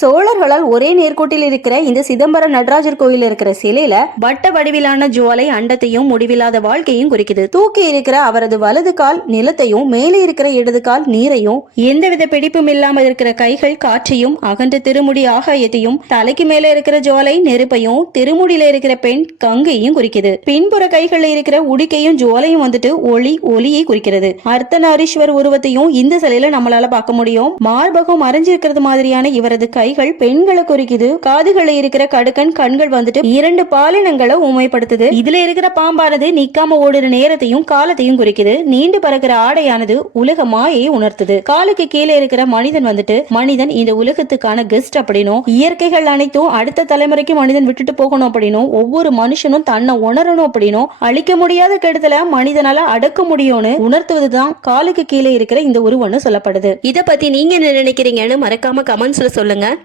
சோழர்களால் ஒரே நேர்கோட்டில் இருக்கிற இந்த சிதம்பரம் நடராஜர் கோயில் இருக்கிற சிலையில வட்ட வடிவிலான ஜுவலை அண்டத்தையும் முடிவில்லாத வாழ்க்கையும் குறிக்குது. தூக்கி இருக்கிற அவரது வலது கால் நிலத்தையும் மேலே இருக்கிற இடது கால் நீரையும் எந்தவித பிடிப்பும் இல்லாமல் இருக்கிற கைகள் காற்றையும் அகன்ற திருமுடி ஆகாயத்தையும் தலைக்கு மேல இருக்கிற ஜுவலை நெருப்பையும் திருமுடியில இருக்கிற பெண் கங்கையும் குறிக்குது. பின்புற கைகள்ல இருக்கிற உடுக்கையும் ஜுவலையும் வந்துட்டு ஒளி ஒளியை குறிக்கிறது. அர்த்தநாரீஸ்வர் உருவத்தையும் இந்த சிலையில நம்மளால பார்க்க முடியும். மார்பகம் மறைஞ்சிருக்கிறது மாதிரியான இவரது கை கைகள் பெண்களை குறிக்குது. காதுகளை இருக்கிற கடுக்கன் கண்கள் வந்துட்டு இரண்டு பாலினங்களை உண்மைப்படுத்துது இதுல இருக்கிற பாம்பானது நிக்காம ஓடுற நேரத்தையும் காலத்தையும் குறிக்குது. நீண்டு பறக்கிற ஆடையானது உலக மாயை உணர்த்துது. காலுக்கு கீழே இருக்கிற மனிதன் வந்துட்டு மனிதன் இந்த உலகத்துக்கான கெஸ்ட் அப்படின்னும் இயற்கைகள் அனைத்தும் அடுத்த தலைமுறைக்கு மனிதன் விட்டுட்டு போகணும் அப்படின்னும் ஒவ்வொரு மனுஷனும் தன்னை உணரணும் அப்படின்னும் அழிக்க முடியாத கெடுதல மனிதனால அடக்க முடியும்னு உணர்த்துவதுதான் காலுக்கு கீழே இருக்கிற இந்த உருவம்னு சொல்லப்படுது. இத பத்தி நீங்க என்ன நினைக்கிறீங்கன்னு மறக்காம கமெண்ட்ஸ்ல சொல்லுங்க.